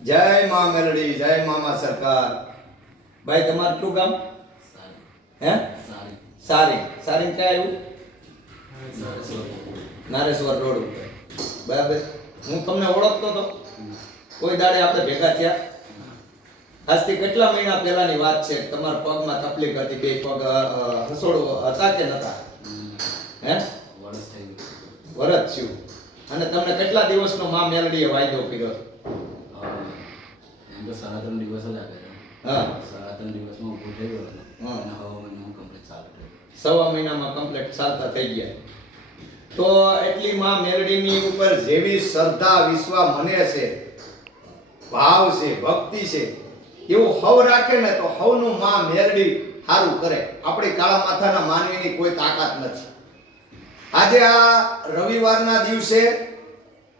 જય મા મેલડી, જય મામા સરકાર. ભાઈ તમારું શું કામ? હે? સારી. સારી ક્યાં આવ્યું? નારેશ્વર રોડ ઉપર. બરાબર. હું તમને ઓળખતો તો કોઈ દાડે આપણે ભેગા થયા. આજથી કેટલા મહિના પહેલાની વાત છે. તમારા પગમાં તકલીફ હતી, બે પગ હસોડો હતા કે નતા? હે? વરસ થયું. અને તમને કેટલા દિવસનો મા મેલડીએ વાયદો કર્યો? એમ તો 3.5 દિવસ જ આવ્યો. હા, 3.5 દિવસમાં ઊભો થઈ ગયો હતો. હા. અને હવે મહિનામાં કમ્પ્લીટ ચાલુ થઈ ગયો. સવા મહિનામાં કમ્પ્લીટ ચાલતા થઈ ગયા. તો એટલી માં મેલડીની ઉપર જેવી શ્રદ્ધા વિશ્વાસ મને છે, ભાવ છે, ભક્તિ છે, એવું હવ રાખે ને તો હવનું માં મેલડી સારું કરે. આપણી કાળા માથાના માનવીની કોઈ તાકાત નથી. આજે આ રવિવારના દિવસે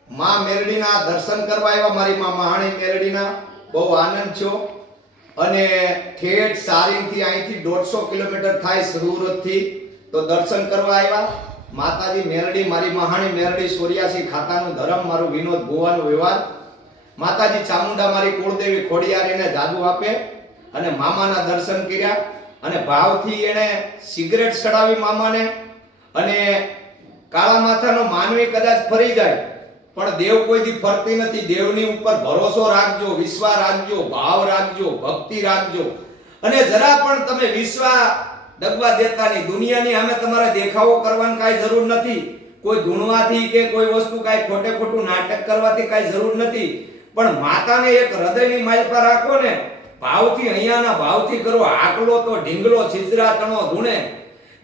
માં મેલડીના દર્શન કરવા આવ્યા. મારી માં મહાણી મેલડીના બહુ આનંદ થયો. અને ઠેઠ સારીંગથી અહીંથી 150 કિલોમીટર થાય સુરતથી, તો દર્શન કરવા આવ્યા. માતાજી મેલડી, મારી મહાણી મેલડી, 84 ખાતાનું ધર્મ, મારું વિનોદ ભુવાનો વ્યવહાર. માતાજી ચામુંડા મારી કુળદેવી ખોડિયારીને જાદુ આપે. અને મામાના દર્શન કર્યા. અને ભાવથી એને સિગરેટ ચડાવી મામાને. અને કાળા માથાનો માનવી કદાચ ફરી જાય, પણ દેવ કોઈ દી ફરતી નથી. દેવની ઉપર ભરોસો રાખજો, વિશ્વાસ રાખજો, ભાવ રાખજો, ભક્તિ રાખજો. અને જરા પણ તમે વિશ્વાસ દગવા દેતા નહીં. દુનિયાની સામે તમારે દેખાવો કરવાની કાંઈ જરૂર નથી. કોઈ ધૂણવાથી કે કોઈ વસ્તુ કાંઈ ખોટે ખોટું નાટક કરવાથી કાંઈ જરૂર નથી. પણ માતાને એક હૃદયની માલપા રાખો ને, ભાવથી, અહીંયાના ભાવથી કરો. આકલો તો ઢીંગલો છીછરા તણો ધૂણે.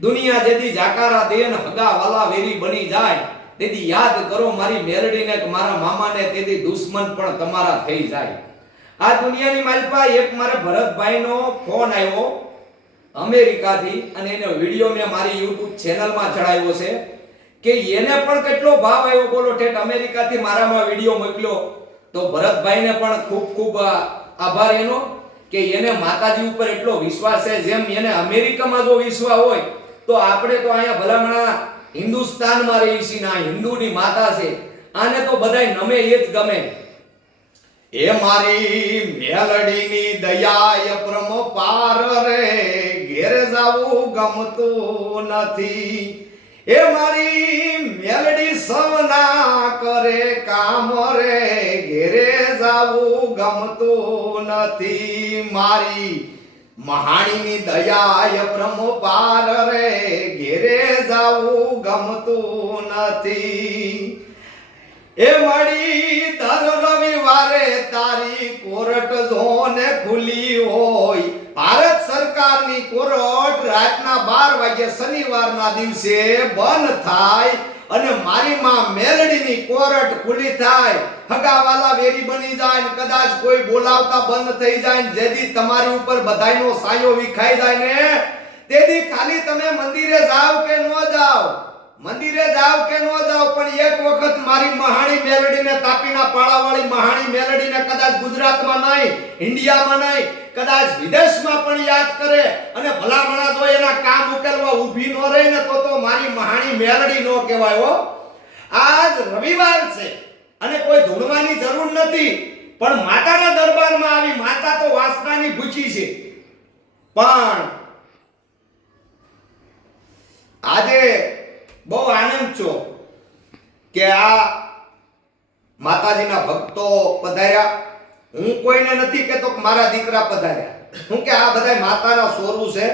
દુનિયા જેદી જાકારા દેન હગા વાલા વેરી બની જાય, તેથી યાદ કરો મારી મેલડીને કે મારા મામાને, તેથી દુશ્મન પણ તમારા થઈ જાય. આ દુનિયાની માલપા એક મારે ભરતભાઈનો ફોન આવ્યો અમેરિકાથી, અને એનો વિડિયો મેં મારી YouTube ચેનલમાં ચડાવ્યો છે. કે એને પણ કેટલો ભાવ આવ્યો, બોલો. ઠેઠ અમેરિકાથી મારામાં વિડિયો મોકલ્યો. તો ભરતભાઈને પણ ખૂબ ખૂબ આભાર એનો, કે એને માતાજી ઉપર એટલો વિશ્વાસ છે. જેમ એને અમેરિકામાં જો વિશ્વાસ હોય, તો આપણે તો અહીંયા ભલામણા હિન્દુસ્તાનમાં રહી છીએ, ના હિન્દુની માતા છે. આને તો બધાય નમે એ જ ગમે. એ મારી મેલડીની દયાય પ્રમ પાર રે, ઘેર જાવું ગમતું નથી. એ મારી મેલડી સવના કરે કામ રે, ઘેરે જાવું ગમતું નથી. મારી મહાણીની દયાય પ્રમ પાર રે, ઘેરે જાવું ગમતું નથી. એ મળી દર રવિવારે તારી કોર્ટ ઝોન ખુલી હોય. ભારત સરકારની કોર્ટ રાતના 12 વાગે શનિવારના દિવસે બંધ થાય. અને મારી માં મેલડીની કોર્ટ ખુલી થાય. હગાવાલા વેરી બની જાય, ને કદાચ કોઈ બોલાવતા બંધ થઈ જાય, ને જેથી તમારી ઉપર બધાયનો સાયો વિખાઈ જાય ને, તેથી ખાલી તમે મંદિરે જાવ કે ન જાવ, મંદિરે જાવ કે ન જાવ, પણ એક વખત મારી મહાણી મેલડીને, તાપીના પાળાવાળી મહાણી મેલડીને કદાચ ગુજરાતમાં નહીં, ઇન્ડિયામાં નહીં, કદાચ વિદેશમાં પણ યાદ કરે. અને ભલામણા જો એના કામ ઉકેલવા ઊભી ન રહે ને, તો મારી મહાણી મેલડી નો કહેવાય હો. આજ રવિવાર છે અને કોઈ ધૂણવાની જરૂર નથી, પણ માતાના દરબારમાં આવી. માતા તો વાસનાની ભૂખી છે. પણ આજે બહુ આનંદ છો કે આ માતાજીના ભક્તો પધાર્યા. હું કોઈને નથી કહેતો કે મારા દીકરા પધાર્યા. હું કે આ બધા માતાના સોરું છે.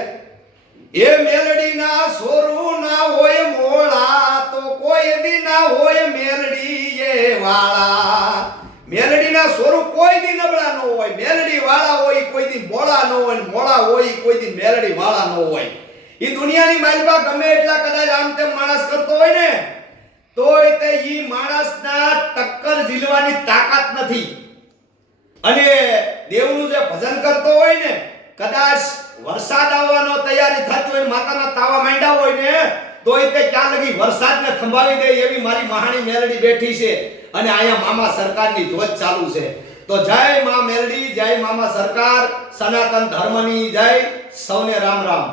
એ મેલડીના સોરું ના હોય મોળા, તો કોઈ દી ના હોય મેલડી એ વાળા. મેલડીના સોરું કોઈ દી નબળા ન હોય. મેલડી વાળા હોય કોઈ દી મોળા ન હોય, મોળા હોય કોઈ દી મેલડી વાળા ન હોય. એ દુનિયાની માલપા ગમે એટલા કદાચ આમ તેમ માણસ કરતો હોય ને, તોય તે ઈ માણસના ટક્કર ઝીલવાની તાકાત નથી. અને દેવનું જે ભજન કરતો હોય ને, કદાચ વરસાદ આવવાનો તૈયારી થતી હોય, માતાના તાવા માંડ્યા હોય ને, તોય તે ક્યાં લગી વરસાદને થંભાવી દે એવી મારી મહાણી મેલડી બેઠી છે. અને અહીંયા મામા સરકારની ધ્વજ ચાલુ છે. તો જય મા મેલડી, જય મામા સરકાર, સનાતન ધર્મની જય. સૌને રામ રામ.